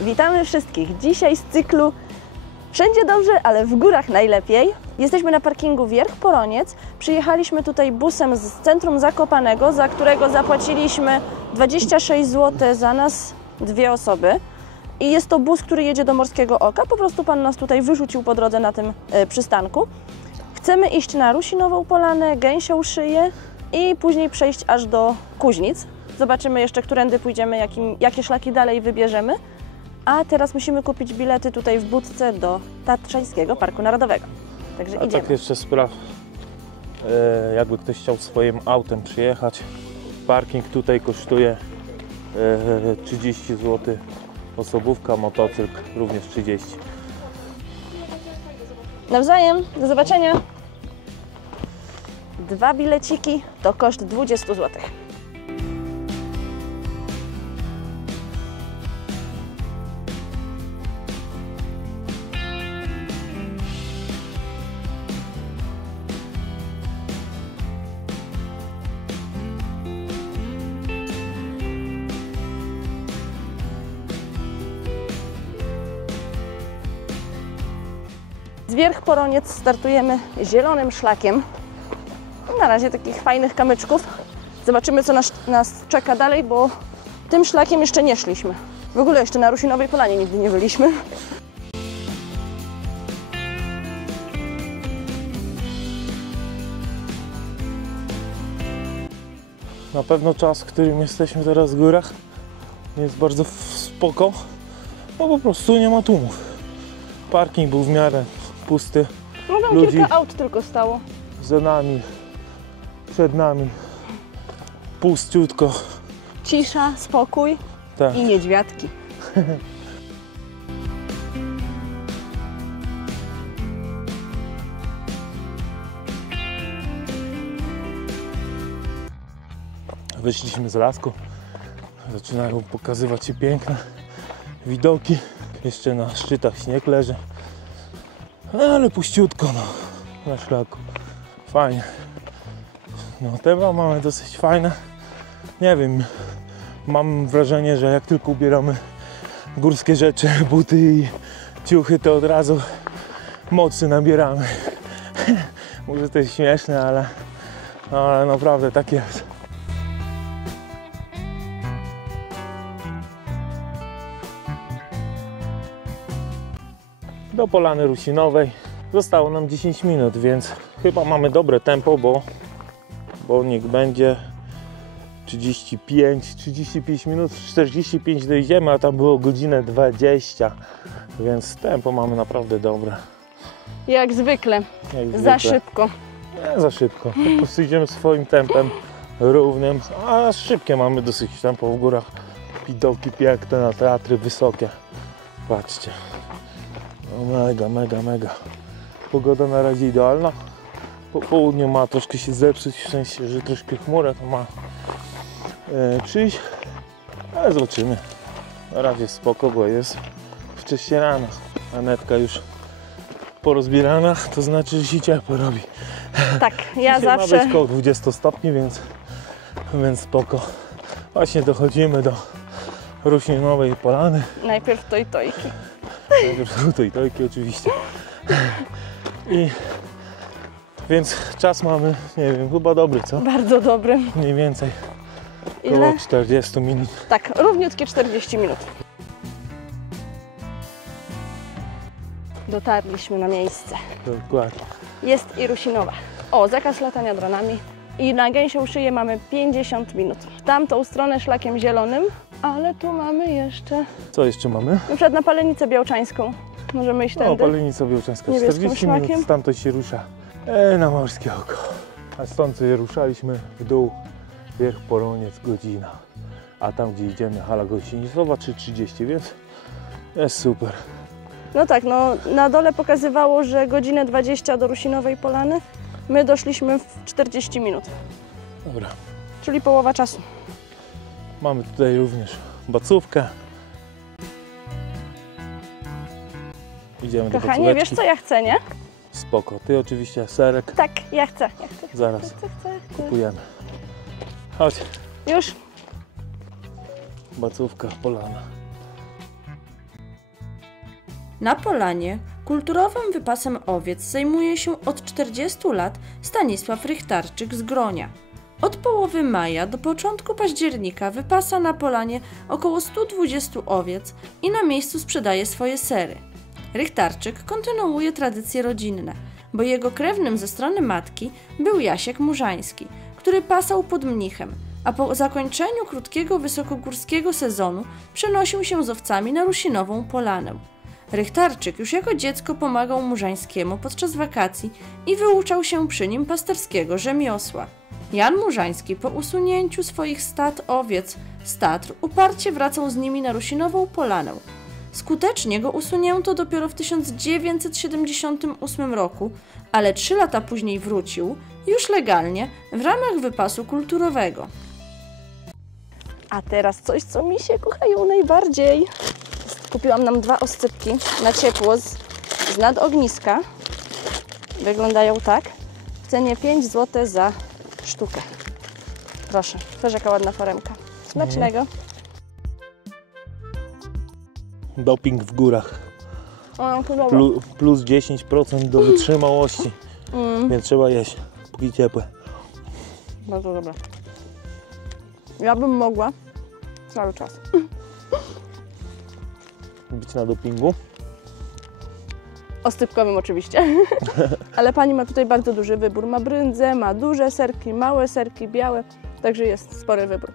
Witamy wszystkich. Dzisiaj z cyklu Wszędzie dobrze, ale w górach najlepiej. Jesteśmy na parkingu Wierch Poroniec. Przyjechaliśmy tutaj busem z centrum Zakopanego, za którego zapłaciliśmy 26 zł za nas, 2 osoby. I jest to bus, który jedzie do Morskiego Oka. Po prostu pan nas tutaj wyrzucił po drodze na tym przystanku. Chcemy iść na Rusinową Polanę, Gęsią Szyję i później przejść aż do Kuźnic. Zobaczymy jeszcze, którędy pójdziemy, jakie szlaki dalej wybierzemy. A teraz musimy kupić bilety tutaj w budce do Tatrzańskiego Parku Narodowego. Także idziemy. Tak jeszcze spraw, jakby ktoś chciał swoim autem przyjechać, parking tutaj kosztuje 30 zł, osobówka, motocykl również 30. Nawzajem, do zobaczenia. 2 bileciki to koszt 20 zł. Z Wierch Poroniec startujemy zielonym szlakiem. Na razie takich fajnych kamyczków. Zobaczymy, co nas czeka dalej, bo tym szlakiem jeszcze nie szliśmy. W ogóle jeszcze na Rusinowej Polanie nigdy nie byliśmy. Na pewno czas, w którym jesteśmy teraz w górach, jest bardzo spoko, bo po prostu nie ma tłumów. Parking był w miarę pusty. No tam ludzi kilka aut tylko stało. za nami, przed nami, puściutko. Cisza, spokój Tak. i niedźwiadki. Wyszliśmy z lasku, zaczynają pokazywać się piękne widoki. Jeszcze na szczytach śnieg leży, ale puściutko na szlaku. Fajnie. No tema mamy dosyć fajne. Nie wiem, mam wrażenie, że jak tylko ubieramy górskie rzeczy, buty i ciuchy, to od razu mocy nabieramy. Może to jest śmieszne, ale naprawdę tak jest. Do Polany Rusinowej zostało nam 10 minut, więc chyba mamy dobre tempo, bo niech będzie 35 minut, 45 dojdziemy, a tam było godzinę 20, więc tempo mamy naprawdę dobre. Jak zwykle. Jak Za zwykle. szybko. Nie za szybko, po prostu idziemy swoim tempem równym, a szybkie mamy dosyć tempo w górach. Widoki piękne na Tatry, wysokie. Patrzcie. No mega. Pogoda na razie idealna. Po południu ma troszkę się zepsuć, w sensie, że troszkę chmura to ma przyjść, ale zobaczymy. Na razie spoko, bo jest wcześnie rano. Anetka już porozbierana, to znaczy, że się ciepło robi. Tak, ja Dzisiaj zawsze... ma być około 20 stopni, więc spoko. Właśnie dochodzimy do Rusinowej Polany. Najpierw tojki. Tutaj tojki oczywiście. Więc czas mamy, nie wiem, chyba dobry, co? Bardzo dobry. Mniej więcej Ile? około 40 minut. Tak, równiutkie 40 minut. Dotarliśmy na miejsce. Dokładnie. Jest i Rusinowa. O, zakaz latania dronami. I na Gęsią Szyję mamy 50 minut. W tamtą stronę szlakiem zielonym, ale tu mamy jeszcze... Co jeszcze mamy? Na przykład na Palenicę Białczańską. Możemy iść No, tędy. Palenica Białczańska. Niebieskim 40 minut, szlakiem. stamtąd się rusza na Morskie Oko. A stąd sobie ruszaliśmy w dół, Wierch Poroniec, godzina. A tam, gdzie idziemy, hala Gąsienicowa 3:30, więc jest super. No tak, no na dole pokazywało, że godzinę 20 do Rusinowej Polany. My doszliśmy w 40 minut, Dobra. czyli połowa czasu. Mamy tutaj również bacówkę. Idziemy do Kochanie, bacóweczki. wiesz co ja chcę, nie? Spoko. Ty oczywiście serek. Tak, ja chcę. Zaraz Chcę. kupujemy. Chodź. Już? Bacówka, Polana. Na Polanie kulturowym wypasem owiec zajmuje się od 40 lat Stanisław Richtarczyk z Gronia. Od połowy maja do początku października wypasa na Polanie około 120 owiec i na miejscu sprzedaje swoje sery. Richtarczyk kontynuuje tradycje rodzinne, bo jego krewnym ze strony matki był Jasiek Murzański, który pasał pod Mnichem, a po zakończeniu krótkiego wysokogórskiego sezonu przenosił się z owcami na Rusinową Polanę. Richtarczyk już jako dziecko pomagał Murzańskiemu podczas wakacji i wyuczał się przy nim pasterskiego rzemiosła. Jan Murzański po usunięciu swoich stad owiec z Tatr uparcie wracał z nimi na Rusinową Polanę. Skutecznie go usunięto dopiero w 1978 roku, ale 3 lata później wrócił, już legalnie, w ramach wypasu kulturowego. A teraz coś, co mi się kochają najbardziej. Kupiłam nam 2 oscypki na ciepło z nad ogniska. Wyglądają tak. W cenie 5 zł za sztukę. Proszę, też jaka ładna foremka. Smacznego. Doping w górach. O, to dobra. Plus 10% do wytrzymałości. Więc trzeba jeść, póki ciepłe. Bardzo dobra. Ja bym mogła cały czas Być na dopingu. oscypkowym oczywiście. Ale pani ma tutaj bardzo duży wybór. Ma bryndzę, ma duże serki, małe serki, białe. Także jest spory wybór.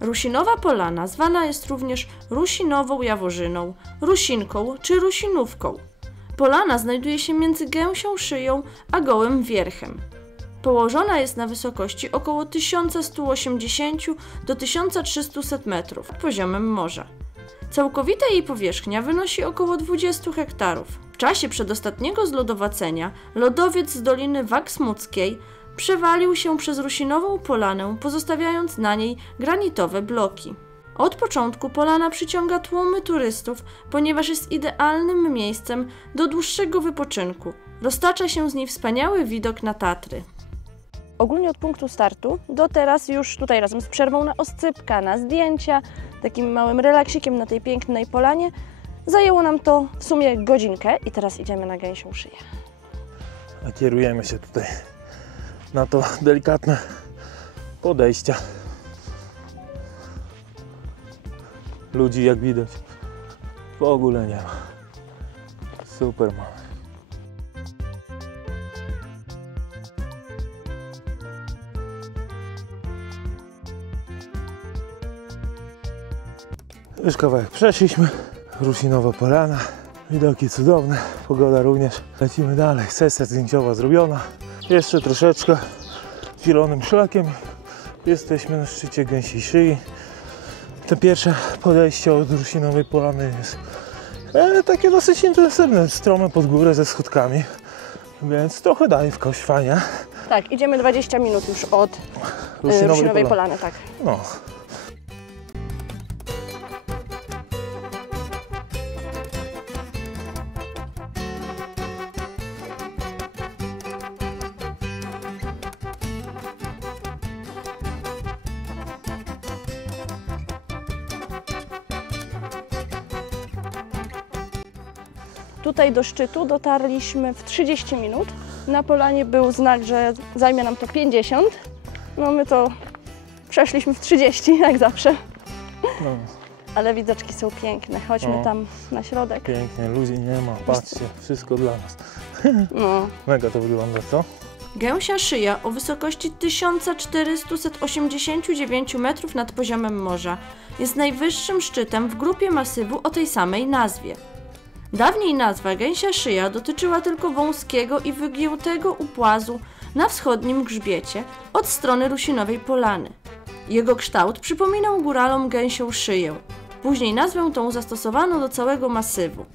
Rusinowa Polana zwana jest również Rusinową Jaworzyną, Rusinką czy Rusinówką. Polana znajduje się między Gęsią Szyją a Gołym Wierchem. Położona jest na wysokości około 1180 do 1300 metrów nad poziomem morza. Całkowita jej powierzchnia wynosi około 20 hektarów. W czasie przedostatniego zlodowacenia lodowiec z Doliny Waksmuckiej przewalił się przez Rusinową Polanę, pozostawiając na niej granitowe bloki. Od początku Polana przyciąga tłumy turystów, ponieważ jest idealnym miejscem do dłuższego wypoczynku. Roztacza się z niej wspaniały widok na Tatry. Ogólnie od punktu startu do teraz już tutaj razem z przerwą na oscypka, na zdjęcia, takim małym relaksikiem na tej pięknej polanie, zajęło nam to w sumie godzinkę i teraz idziemy na Gęsią Szyję. A kierujemy się tutaj na to delikatne podejścia. Ludzi, jak widać, w ogóle nie ma. Super mamy. Już kawałek przeszliśmy. Rusinowa Polana. Widoki cudowne, pogoda również. Lecimy dalej. Sesja zdjęciowa zrobiona. Jeszcze troszeczkę zielonym szlakiem. Jesteśmy na szczycie Gęsiej Szyi. To pierwsze podejście od Rusinowej Polany jest takie dosyć intensywne, strome pod górę ze schodkami, więc trochę daje w kość, fajnie. Tak, idziemy 20 minut już od Rusinowej Polany, tak. No. Tutaj do szczytu dotarliśmy w 30 minut. Na polanie był znak, że zajmie nam to 50. No my to przeszliśmy w 30, jak zawsze. No. Ale widoczki są piękne. Chodźmy tam na środek. Pięknie, ludzi nie ma. Patrzcie, wszystko dla nas. No. Mega to wygląda, co? Gęsia Szyja o wysokości 1489 metrów nad poziomem morza jest najwyższym szczytem w grupie masywu o tej samej nazwie. Dawniej nazwa Gęsia Szyja dotyczyła tylko wąskiego i wygiętego upłazu na wschodnim grzbiecie od strony Rusinowej Polany. Jego kształt przypominał góralom Gęsią Szyję. Później nazwę tą zastosowano do całego masywu.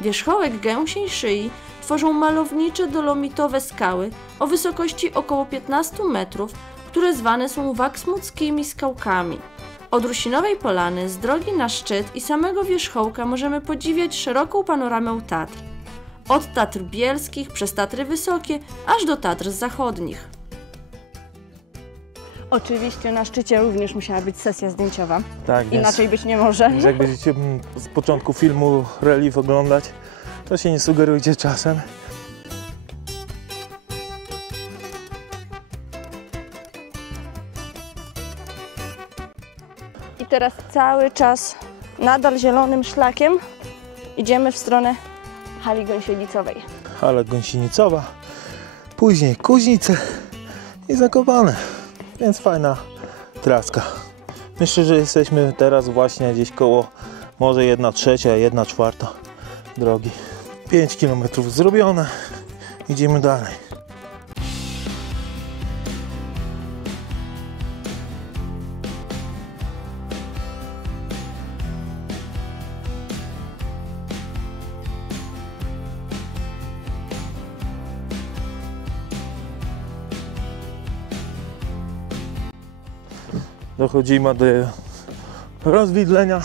Wierzchołek Gęsiej Szyi tworzą malownicze dolomitowe skały o wysokości około 15 metrów, które zwane są Waksmuckimi skałkami. Od Rusinowej Polany z drogi na szczyt i samego wierzchołka możemy podziwiać szeroką panoramę Tatr. Od Tatr Bielskich przez Tatry Wysokie aż do Tatr Zachodnich. Oczywiście na szczycie również musiała być sesja zdjęciowa. Tak, więc, Inaczej być nie może. więc jak będziecie z początku filmu relief oglądać, to się nie sugerujcie czasem. I teraz cały czas nadal zielonym szlakiem idziemy w stronę hali gąsienicowej. Ale Gąsienicowa, później Kuźnice i Zakopane, więc fajna traska. Myślę, że jesteśmy teraz właśnie gdzieś koło może 1/3, 1/4 drogi. 5 km zrobione, idziemy dalej. Dochodzimy do rozwidlenia.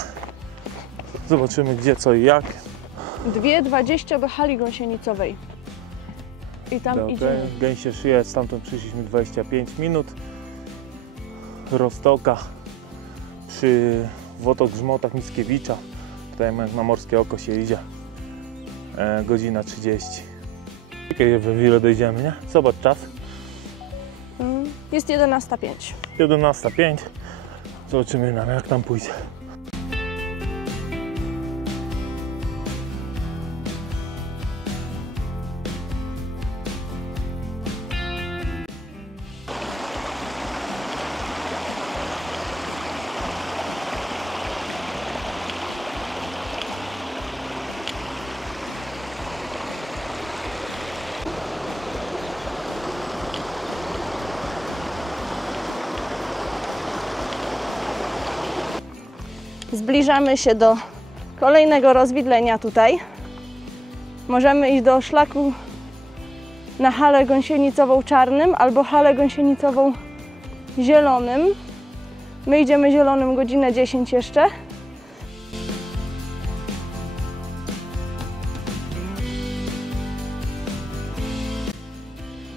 Zobaczymy gdzie, co i jak. 2:20 do hali gąsienicowej. I tam idziemy. Gęsie Szyja, stamtąd przyszliśmy 25 minut. Roztoka przy Wodogrzmotach Mickiewicza. Tutaj na Morskie Oko się idzie. Godzina 30. Ciekawe, w ile dojdziemy, nie? Zobacz czas. Jest 11:05. 11:05. Zobaczymy nam jak tam pójdzie. Zbliżamy się do kolejnego rozwidlenia tutaj. Możemy iść do szlaku na halę gąsienicową czarnym albo halę gąsienicową zielonym. My idziemy zielonym godzinę 10 jeszcze.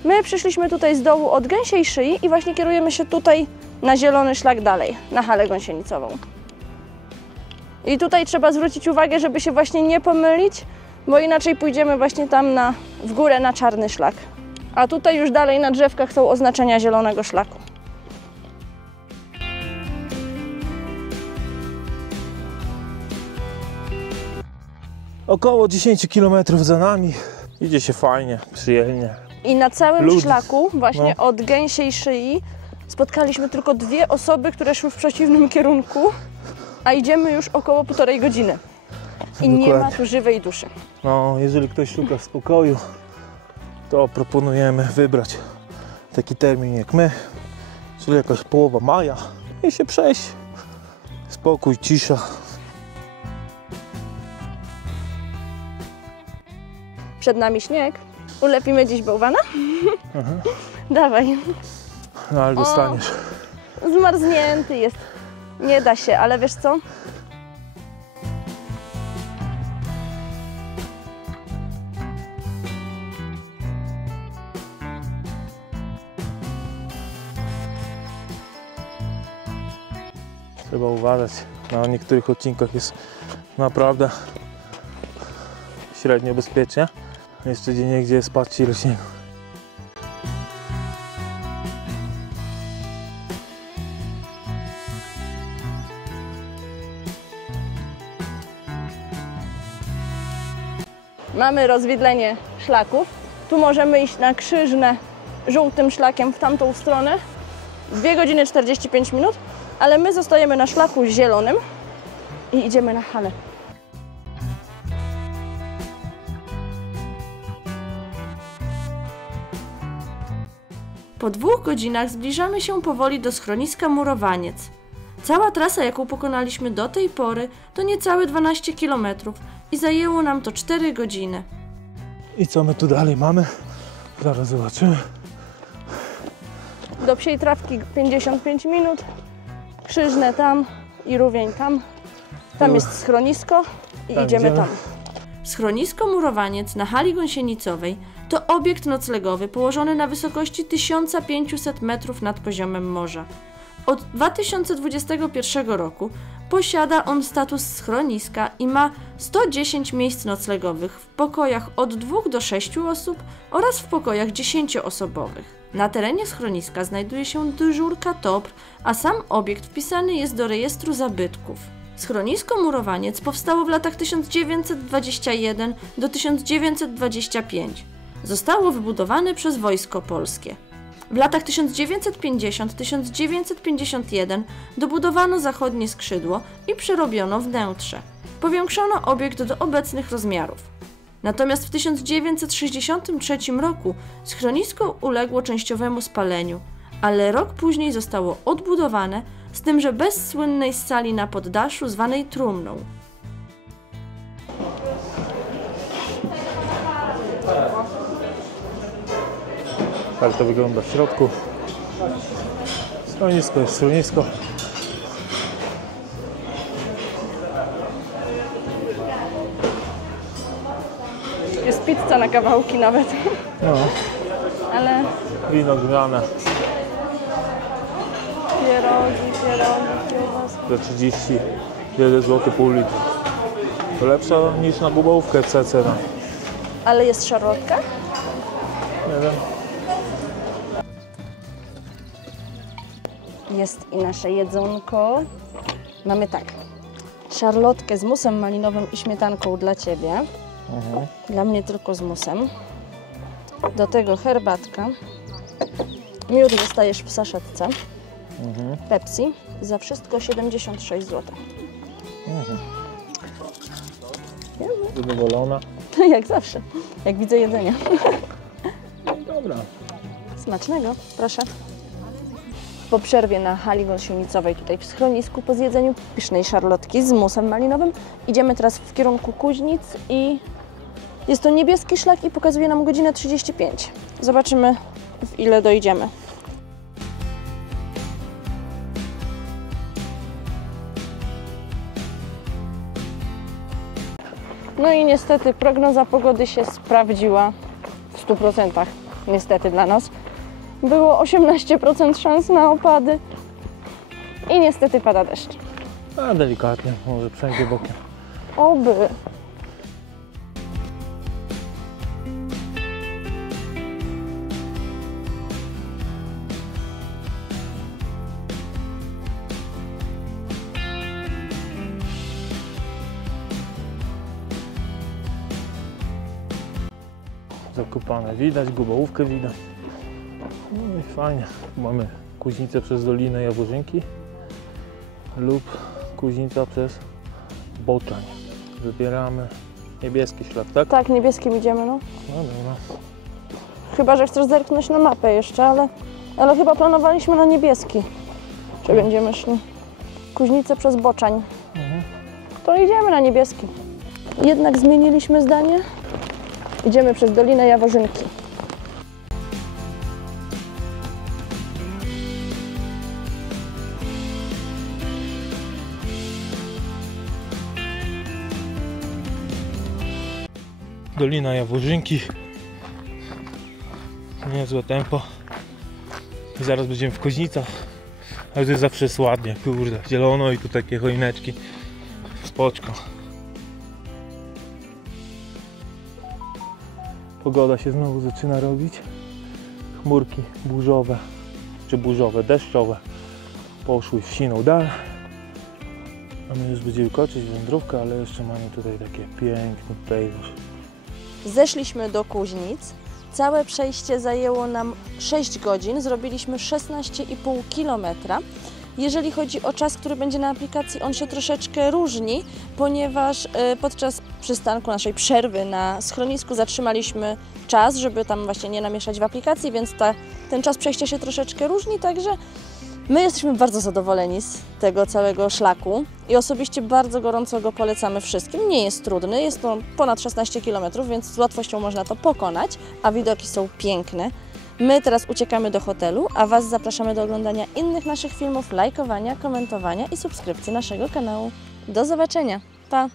My przyszliśmy tutaj z dołu od Gęsiej Szyi i właśnie kierujemy się tutaj na zielony szlak dalej, na halę gąsienicową. I tutaj trzeba zwrócić uwagę, żeby się właśnie nie pomylić, bo inaczej pójdziemy właśnie tam w górę na czarny szlak. A tutaj już dalej na drzewkach są oznaczenia zielonego szlaku. Około 10 km za nami. Idzie się fajnie, przyjemnie. I na całym Lud. szlaku, właśnie od Gęsiej Szyi, spotkaliśmy tylko 2 osoby, które szły w przeciwnym kierunku, a idziemy już około 1,5 godziny. I nie ma tu żywej duszy. No, jeżeli ktoś szuka spokoju, to proponujemy wybrać taki termin jak my, czyli jakaś połowa maja i się przejść. Spokój, cisza. Przed nami śnieg. Ulepimy dziś bałwana? Dawaj. No ale dostaniesz. Zmarznięty jest. Nie da się, ale wiesz co? Trzeba uważać. Na niektórych odcinkach jest naprawdę średnio bezpiecznie. Jeszcze gdzieniegdzie jest spadć ile śniegu. Mamy rozwidlenie szlaków. Tu możemy iść na Krzyżne żółtym szlakiem w tamtą stronę. 2 godziny 45 minut, ale my zostajemy na szlaku zielonym i idziemy na halę. Po 2 godzinach zbliżamy się powoli do schroniska Murowaniec. Cała trasa, jaką pokonaliśmy do tej pory, to niecałe 12 km i zajęło nam to 4 godziny. I co my tu dalej mamy? Zaraz zobaczymy. Do Psiej Trawki 55 minut, Krzyżne tam i Rówień tam. Tam jest schronisko i Tam idziemy idziemy. tam. Schronisko Murowaniec na hali gąsienicowej to obiekt noclegowy położony na wysokości 1500 metrów nad poziomem morza. Od 2021 roku posiada on status schroniska i ma 110 miejsc noclegowych w pokojach od 2 do 6 osób oraz w pokojach 10-osobowych. Na terenie schroniska znajduje się dyżurka TOPR, a sam obiekt wpisany jest do rejestru zabytków. Schronisko Murowaniec powstało w latach 1921 do 1925. Zostało wybudowane przez Wojsko Polskie. W latach 1950-1951 dobudowano zachodnie skrzydło i przerobiono wnętrze. Powiększono obiekt do obecnych rozmiarów. Natomiast w 1963 roku schronisko uległo częściowemu spaleniu, ale rok później zostało odbudowane, z tym, że bez słynnej sali na poddaszu zwanej trumną. Tak to wygląda w środku. Schronisko jest schronisko. Jest pizza na kawałki nawet. No, Ale wino grzane pierogi, kiełbaski. za 31 zł pół litra. To lepsza niż na gubałówkę cena. Ale jest szarlotka? Nie wiem. Jest i nasze jedzonko. Mamy tak, szarlotkę z musem malinowym i śmietanką dla Ciebie. Dla mnie tylko z musem. Do tego herbatka. Miód dostajesz w saszetce. Pepsi. Za wszystko 76 zł. Zadowolona? Jak zawsze. Jak widzę jedzenie. Dobra. Smacznego. Proszę. Po przerwie na hali gąsienicowej tutaj w schronisku, po zjedzeniu pysznej szarlotki z musem malinowym, idziemy teraz w kierunku Kuźnic i jest to niebieski szlak i pokazuje nam godzinę 35. Zobaczymy, w ile dojdziemy. No i niestety prognoza pogody się sprawdziła w 100%. Niestety dla nas. Było 18% szans na opady i niestety pada deszcz. A delikatnie, może przejdzie bokiem. Oby. Zakopane widać, gubałówkę widać. No i fajnie. Mamy Kuźnicę przez Dolinę Jaworzynki lub Kuźnica przez Boczań. Wybieramy niebieski szlak, tak? Tak, niebieskim idziemy, no. No dobra. Chyba że chcesz zerknąć na mapę jeszcze, ale chyba planowaliśmy na niebieski, że będziemy szli. Kuźnicę przez Boczań. To idziemy na niebieski. Jednak zmieniliśmy zdanie. Idziemy przez Dolinę Jaworzynki. Dolina Jaworzynki. Niezłe tempo. I zaraz będziemy w Kuźnicach. Ale to jest zawsze jest ładnie, kurde. Zielono i tu takie choineczki. Spoczko. Pogoda się znowu zaczyna robić. Chmurki burzowe, czy burzowe, deszczowe poszły w siną dal. A my już będziemy kończyć wędrówkę, ale jeszcze mamy tutaj takie piękny pejzaż. Zeszliśmy do Kuźnic. Całe przejście zajęło nam 6 godzin. Zrobiliśmy 16,5 km. Jeżeli chodzi o czas, który będzie na aplikacji, on się troszeczkę różni, ponieważ podczas przystanku naszej przerwy na schronisku zatrzymaliśmy czas, żeby tam właśnie nie namieszać w aplikacji, więc ten czas przejścia się troszeczkę różni, także my jesteśmy bardzo zadowoleni z tego całego szlaku i osobiście bardzo gorąco go polecamy wszystkim. Nie jest trudny, jest to ponad 16 km, więc z łatwością można to pokonać, a widoki są piękne. My teraz uciekamy do hotelu, a Was zapraszamy do oglądania innych naszych filmów, lajkowania, komentowania i subskrypcji naszego kanału. Do zobaczenia! Pa!